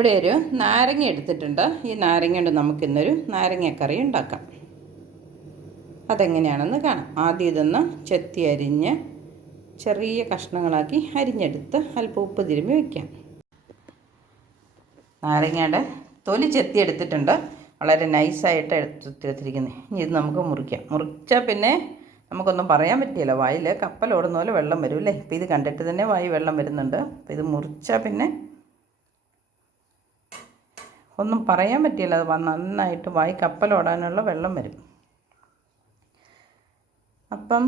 ഇവിടെ ഒരു നാരങ്ങ എടുത്തിട്ടുണ്ട്. ഈ നാരങ്ങ കൊണ്ട് നമുക്കിന്നൊരു നാരങ്ങക്കറി ഉണ്ടാക്കാം. അതെങ്ങനെയാണെന്ന് കാണാം. ആദ്യം ഇതൊന്ന് ചെത്തി അരിഞ്ഞ് ചെറിയ കഷ്ണങ്ങളാക്കി അരിഞ്ഞെടുത്ത് അല്പം ഉപ്പ് തിരുമ്മി വയ്ക്കാം. നാരങ്ങയുടെ തൊലി ചെത്തി എടുത്തിട്ടുണ്ട്. വളരെ നൈസായിട്ട് എടുത്തിരിക്കുന്നത്. ഇനി ഇത് നമുക്ക് മുറിക്കാം. മുറിച്ചാൽ പിന്നെ നമുക്കൊന്നും പറയാൻ പറ്റില്ല. വായിൽ കപ്പൽ ഓടുന്ന പോലെ വെള്ളം വരും അല്ലേ. ഇപ്പോൾ ഇത് കണ്ടിട്ട് തന്നെ വായി വെള്ളം വരുന്നുണ്ട്. അപ്പോൾ ഇത് മുറിച്ചാൽ പിന്നെ ഒന്നും പറയാൻ പറ്റില്ല. അത് നന്നായിട്ട് വായി കപ്പലോടാനുള്ള വെള്ളം വരും. അപ്പം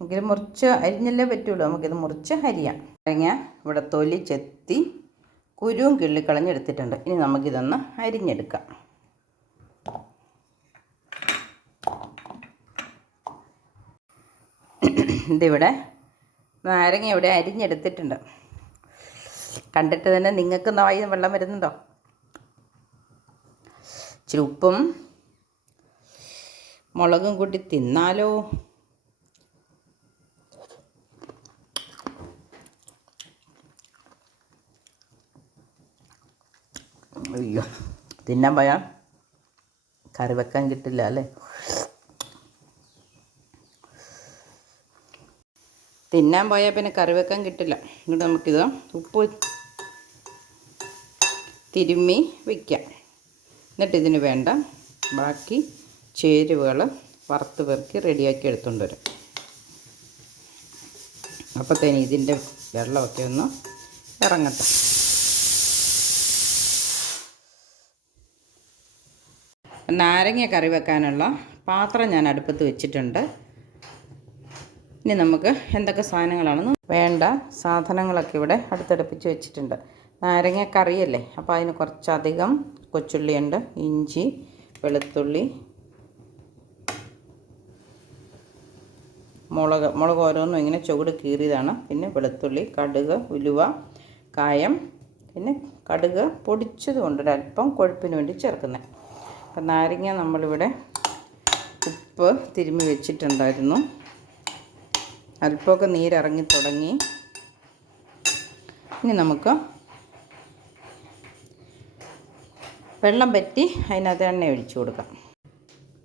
എങ്കിലും മുറിച്ച് അരിഞ്ഞല്ലേ പറ്റുള്ളൂ. നമുക്കിത് മുറിച്ച് അരിയാം. നാരങ്ങ ഇവിടെ തൊലി ചെത്തി കുരുവും കിള്ളിക്കളഞ്ഞെടുത്തിട്ടുണ്ട്. ഇനി നമുക്കിതൊന്ന് അരിഞ്ഞെടുക്കാം. ഇതിവിടെ നാരങ്ങ ഇവിടെ അരിഞ്ഞെടുത്തിട്ടുണ്ട്. കണ്ടിട്ട് തന്നെ നിങ്ങൾക്ക് വായി വെള്ളം വരുന്നുണ്ടോ? ഇച്ചിരി ഉപ്പും മുളകും കൂട്ടി തിന്നാലോ. അയ്യോ, തിന്നാൻ പോയാൽ കറി വെക്കാൻ കിട്ടില്ല അല്ലേ. തിന്നാൻ പോയാൽ പിന്നെ കറി വെക്കാൻ കിട്ടില്ല. എന്നിട്ട് നമുക്കിത് ഉപ്പ് തിരുമ്മി വയ്ക്കാം. എന്നിട്ട് ഇതിന് വേണ്ട ബാക്കി ചേരുവകൾ വറുത്ത് പെറുക്കി റെഡിയാക്കി എടുത്തുകൊണ്ട് വരും. അപ്പോഴത്തേന് ഇതിൻ്റെ വെള്ളമൊക്കെ ഒന്ന് ഇറങ്ങട്ടെ. നാരങ്ങ കറി വെക്കാനുള്ള പാത്രം ഞാൻ അടുപ്പത്ത് വെച്ചിട്ടുണ്ട്. ഇനി നമുക്ക് എന്തൊക്കെ സാധനങ്ങളാണെന്ന് വേണ്ട സാധനങ്ങളൊക്കെ ഇവിടെ അടുത്തടുപ്പിച്ച് വെച്ചിട്ടുണ്ട്. നാരങ്ങ കറിയല്ലേ, അപ്പോൾ അതിന് കുറച്ചധികം കൊച്ചുള്ളിയുണ്ട്, ഇഞ്ചി, വെളുത്തുള്ളി, മുളക് ഓരോന്നും ഇങ്ങനെ ചുവട് കീറിയതാണ്. പിന്നെ വെളുത്തുള്ളി, കടുക്, ഉലുവ, കായം, പിന്നെ കടുക് പൊടിച്ചത് കൊണ്ടൊരല്പം കൊഴുപ്പിന് വേണ്ടി ചേർക്കുന്നത്. അപ്പം നാരങ്ങ നമ്മളിവിടെ ഉപ്പ് തിരുമ്മി വെച്ചിട്ടുണ്ടായിരുന്നു. അല്പമൊക്കെ നീരിറങ്ങി തുടങ്ങി. ഇനി നമുക്ക് വെള്ളം പറ്റി അതിനകത്ത് എണ്ണ ഒഴിച്ചു കൊടുക്കാം.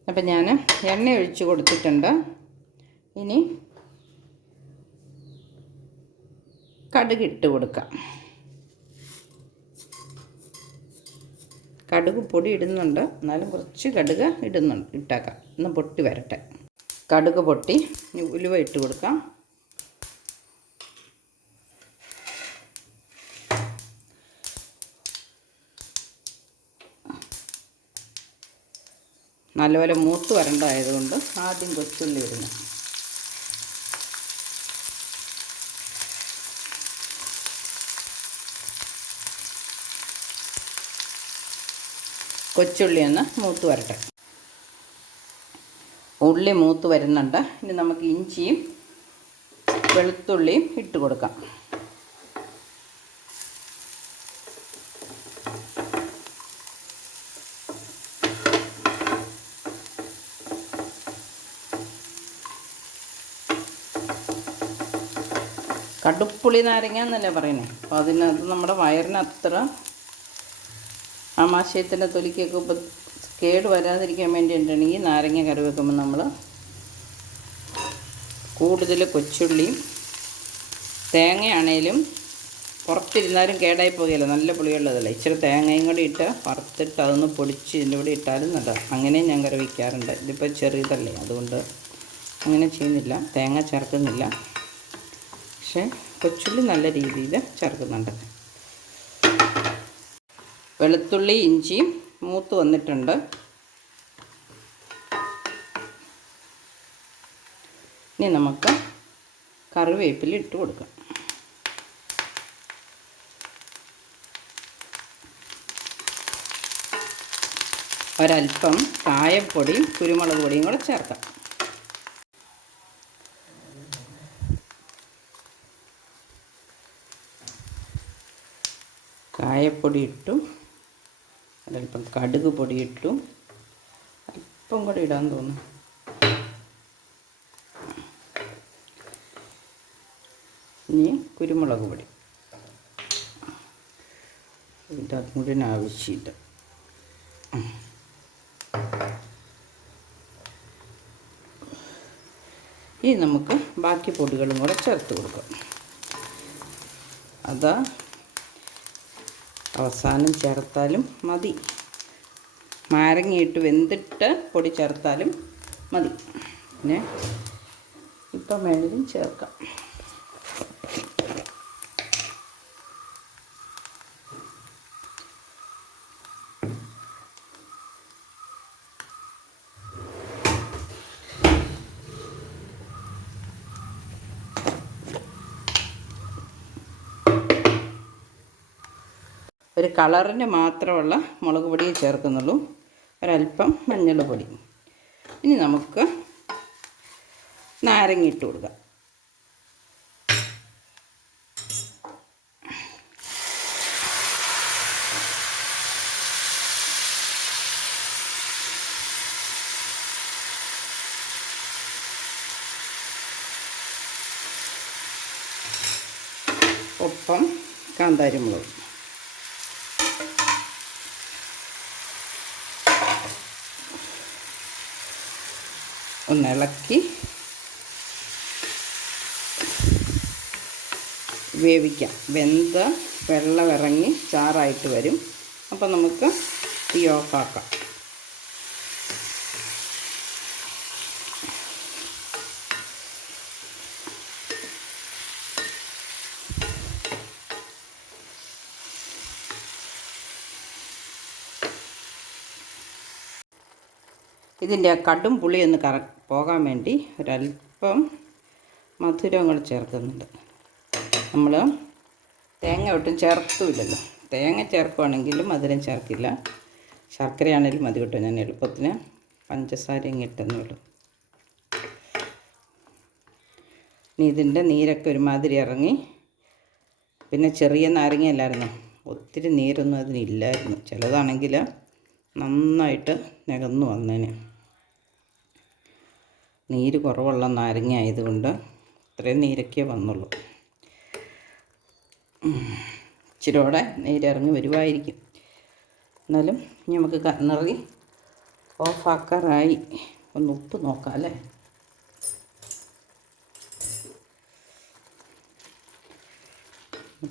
അപ്പം ഞാൻ എണ്ണ ഒഴിച്ച് കൊടുത്തിട്ടുണ്ട്. ഇനി കടുക് ഇട്ട് കൊടുക്കാം. കടുക് പൊടി ഇടുന്നുണ്ട്, എന്നാലും കുറച്ച് കടുക് ഇട്ടേക്കാം. ഒന്ന് പൊട്ടി വരട്ടെ. കടുക് പൊട്ടി ഉലുവ ഇട്ട് കൊടുക്കാം. നല്ലപോലെ മൂത്ത് വരണ്ടായതുകൊണ്ട് ആദ്യം കൊച്ചുള്ളി ഇടുന്നു. കൊച്ചുള്ളി ഒന്ന് മൂത്ത് വരട്ടെ. ഉള്ളി മൂത്ത് വരുന്നുണ്ട്. ഇനി നമുക്ക് ഇഞ്ചിയും വെളുത്തുള്ളിയും ഇട്ട് കൊടുക്കാം. കടുപ്പുളി നാരങ്ങ എന്നല്ലേ പറയുന്നത്. അപ്പോൾ അതിനകത്ത് നമ്മുടെ വയറിന് അത്ര ആമാശയത്തിൻ്റെ തൊലിക്കൊക്കെ കേട് വരാതിരിക്കാൻ വേണ്ടിയിട്ടുണ്ടെങ്കിൽ നാരങ്ങ കറി വെക്കുമ്പോൾ നമ്മൾ കൂടുതൽ കൊച്ചുള്ളിയും തേങ്ങയാണേലും പുറത്തിരുന്നാലും കേടായി പോകുകയില്ല, നല്ല പുളിയുള്ളതല്ല. ഇച്ചിരി തേങ്ങയും കൂടി ഇട്ട് വറുത്തിട്ട് അതൊന്ന് പൊടിച്ച് ഇതിൻ്റെ കൂടെ ഇട്ടാലും നല്ലതാണ്. അങ്ങനെയും ഞാൻ കറി വയ്ക്കാറുണ്ട്. ഇതിപ്പോൾ ചെറിയതല്ലേ, അതുകൊണ്ട് അങ്ങനെ ചെയ്യുന്നില്ല, തേങ്ങ ചേർക്കുന്നില്ല. പക്ഷേ കൊച്ചുള്ളി നല്ല രീതിയിൽ ചേർക്കുന്നുണ്ട്. വെളുത്തുള്ളി ഇഞ്ചിയും മൂത്ത് വന്നിട്ടുണ്ട്. ഇനി നമുക്ക് കറിവേപ്പില ഇട്ട് കൊടുക്കാം. ഒരല്പം കായപ്പൊടിയും കുരുമുളക് പൊടിയും കൂടെ ചേർക്കാം. കായപ്പൊടി ഇട്ടു, ഒരല്പം കടുക് പൊടി ഇട്ടു, അല്പം കൂടി ഇടാൻ തോന്നുന്നു. ഇനി കുരുമുളക് പൊടി, ഇതിൻ്റെ മുഴുവൻ ആവശ്യമില്ല. ഇനി നമുക്ക് ബാക്കി പൊടികളും കൂടെ ചേർത്ത് കൊടുക്കാം. അത് അവസാനം ചേർത്താലും മതി, നാരങ്ങയിട്ട് വെന്തിട്ട് പൊടി ചേർത്താലും മതി. പിന്നെ ഇപ്പം വേണമെങ്കിലും ചേർക്കാം. ഒരു കളറിന് മാത്രമുള്ള മുളക് പൊടിയെ ചേർക്കുന്നുള്ളൂ, ഒരല്പം മഞ്ഞൾ പൊടി. ഇനി നമുക്ക് നാരങ്ങ ഇട്ട് കൊടുക്കാം. ഒപ്പം കാന്താരിമുളക്. ഒന്ന് ഇളക്കി വേവിക്കാം. വെന്ത വെള്ളം ഇറങ്ങി ചാറായിട്ട് വരും. അപ്പം നമുക്ക് തീ ഓഫാക്കാം. ഇതിൻ്റെ കടും പുളിയൊന്ന് പോകാൻ വേണ്ടി ഒരല്പം മധുരം കൂടെ ചേർക്കുന്നുണ്ട്. നമ്മൾ തേങ്ങ ഒട്ടും ചേർത്തുമില്ലല്ലോ. തേങ്ങ ചേർക്കുകയാണെങ്കിലും മധുരം ചേർക്കില്ല, ശർക്കരയാണെങ്കിലും മതി കേട്ടോ. ഞാൻ എളുപ്പത്തിന് പഞ്ചസാരയും ഇട്ടെന്നേ ഉള്ളൂ. ഇനി ഇതിൻ്റെ നീരൊക്കെ ഒരുമാതിരി ഇറങ്ങി, പിന്നെ ചെറിയ നാരങ്ങയല്ലായിരുന്നു, ഒത്തിരി നീരൊന്നും അതിനില്ലായിരുന്നു. ചിലതാണെങ്കിൽ നന്നായിട്ട് നികന്നു വന്നേന്. നീര് കുറവുള്ള നാരങ്ങ ആയതുകൊണ്ട് ഇത്രയും നീരൊക്കെ വന്നുള്ളൂ. ഇച്ചിരിയോടെ നീരിറങ്ങി വരുമായിരിക്കും. എന്നാലും ഇനി നമുക്ക് കണ്ണറി ഓഫാക്കാറായി. ഒന്ന് ഉപ്പ് നോക്കാം അല്ലേ.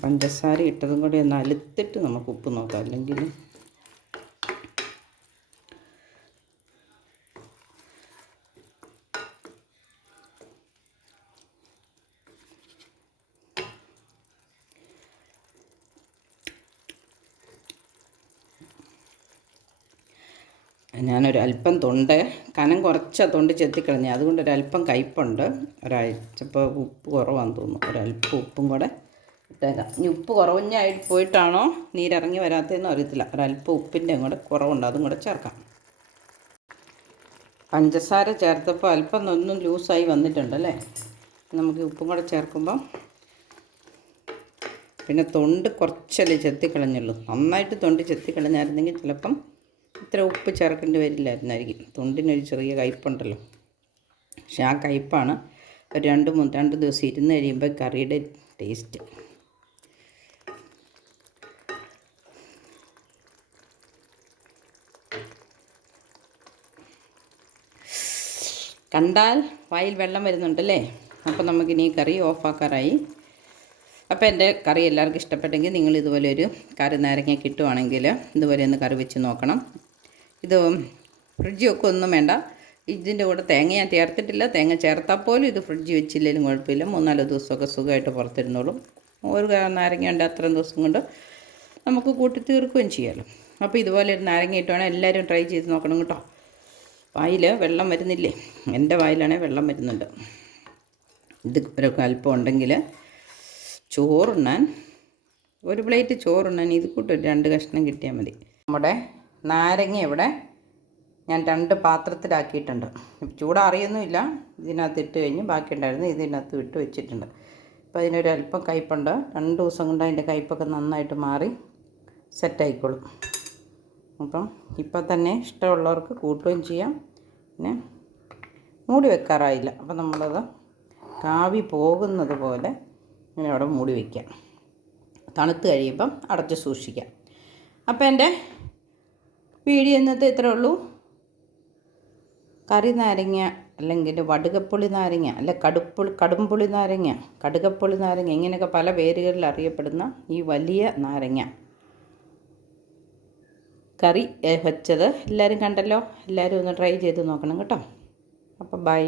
പഞ്ചസാര ഇട്ടതും കൂടി ഒന്ന് അലുത്തിട്ട് നമുക്ക് ഉപ്പ് നോക്കാം. അല്ലെങ്കിൽ ഞാനൊരല്പം കനം കുറച്ച തൊണ്ട് ചെത്തിക്കളഞ്ഞ്, അതുകൊണ്ട് ഒരല്പം കയ്പുണ്ട്. ഒരാഴ്ചപ്പോൾ ഉപ്പ് കുറവാണെന്ന് തോന്നുന്നു. ഒരല്പം ഉപ്പും കൂടെ ഇട്ടേക്കാം. ഇനി ഉപ്പ് കുറഞ്ഞായി പോയിട്ടാണോ നീരിറങ്ങി വരാത്തതെന്ന് അറിയത്തില്ല. ഒരല്പം ഉപ്പിൻ്റെ കൂടെ കുറവുണ്ട്, അതും കൂടെ ചേർക്കാം. പഞ്ചസാര ചേർത്തപ്പോൾ അല്പം ഒന്നും ലൂസായി വന്നിട്ടുണ്ടല്ലേ. നമുക്ക് ഉപ്പും കൂടെ ചേർക്കുമ്പം, പിന്നെ തൊണ്ട് കുറച്ചല്ലേ ചെത്തിക്കളഞ്ഞുള്ളൂ. നന്നായിട്ട് തൊണ്ട് ചെത്തിക്കളഞ്ഞായിരുന്നെങ്കിൽ ചിലപ്പം ഇത്ര ഉപ്പ് ചേർക്കേണ്ടി വരില്ലായിരുന്നായിരിക്കും. തൊണ്ടിനൊരു ചെറിയ കയ്പുണ്ടല്ലോ. പക്ഷെ ആ കയ്പാണ് ഒരു 2 ദിവസം ഇരുന്ന് കഴിയുമ്പോൾ കറിയുടെ ടേസ്റ്റ്. കണ്ടാൽ വായിൽ വെള്ളം വരുന്നുണ്ടല്ലേ. അപ്പോൾ നമുക്കിനി കറി ഓഫാക്കാറായി. അപ്പോൾ എൻ്റെ കറി എല്ലാവർക്കും ഇഷ്ടപ്പെട്ടെങ്കിൽ നിങ്ങൾ ഇതുപോലെ ഒരു കറി നാരങ്ങ കിട്ടുവാണെങ്കിൽ ഇതുപോലെ ഒന്ന് കറി വെച്ച് നോക്കണം. ഇത് ഫ്രിഡ്ജ് ഒക്കെ ഒന്നും വേണ്ട. ഇതിൻ്റെ കൂടെ തേങ്ങ ഞാൻ ചേർത്തിട്ടില്ല. തേങ്ങ ചേർത്താൽ പോലും ഇത് ഫ്രിഡ്ജ് വെച്ചില്ലെങ്കിലും കുഴപ്പമില്ല. 3-4 ദിവസമൊക്കെ സുഖമായിട്ട് പുറത്തിരുന്നോളും. ഒരു നാരങ്ങ ഉണ്ട്, അത്രയും ദിവസം കൊണ്ട് നമുക്ക് കൂട്ടി തീർക്കുകയും ചെയ്യാമല്ലോ. അപ്പോൾ ഇതുപോലെ ഒരു നാരങ്ങ ഇട്ടുവാണെങ്കിൽ എല്ലാവരും ട്രൈ ചെയ്ത് നോക്കണം കേട്ടോ. വായിൽ വെള്ളം വരുന്നില്ലേ? എൻ്റെ വായിലാണെങ്കിൽ വെള്ളം വരുന്നുണ്ട്. ഇത് ഒരു അല്പം ഉണ്ടെങ്കിൽ ചോറുണ്ണാൻ, ഒരു പ്ലേറ്റ് ചോറുണ്ണാൻ ഇത് കൂട്ടൊരു 2 കഷ്ണം കിട്ടിയാൽ മതി. നമ്മുടെ നാരങ്ങ ഇവിടെ ഞാൻ 2 പാത്രത്തിലാക്കിയിട്ടുണ്ട്. ചൂടാറിയൊന്നുമില്ല. ഇതിനകത്ത് ഇട്ട് കഴിഞ്ഞ് ബാക്കി ഉണ്ടായിരുന്നു ഇതിനകത്ത് ഇട്ട് വെച്ചിട്ടുണ്ട്. അപ്പോൾ അതിനൊരു അല്പം കയ്പുണ്ട്. 2 ദിവസം കൊണ്ട് അതിൻ്റെ കയ്പൊക്കെ നന്നായിട്ട് മാറി സെറ്റായിക്കോളും. അപ്പം ഇപ്പം തന്നെ ഇഷ്ടമുള്ളവർക്ക് കൂട്ടുകയും ചെയ്യാം. പിന്നെ മൂടി വെക്കാറായില്ല. അപ്പം നമ്മളത് കാവി പോകുന്നത് പോലെ ഇങ്ങനെ അവിടെ മൂടി വയ്ക്കാം. തണുത്ത് കഴിയുമ്പം അടച്ച് സൂക്ഷിക്കാം. അപ്പോൾ എൻ്റെ വീഡിയോ ഇന്നത്തെ ഇത്രേ ഉള്ളൂ. കറി നാരങ്ങ അല്ലെങ്കിൽ വടുകപ്പുളി നാരങ്ങ അല്ല കടുംപുളി നാരങ്ങ, കടുകപ്പുളി നാരങ്ങ ഇങ്ങനെയൊക്കെ പല പേരുകളിൽ അറിയപ്പെടുന്ന ഈ വലിയ നാരങ്ങ കറി വെച്ചത് എല്ലാവരും കണ്ടല്ലോ. എല്ലാവരും ഒന്ന് ട്രൈ ചെയ്ത് നോക്കണം കേട്ടോ. അപ്പോൾ ബൈ.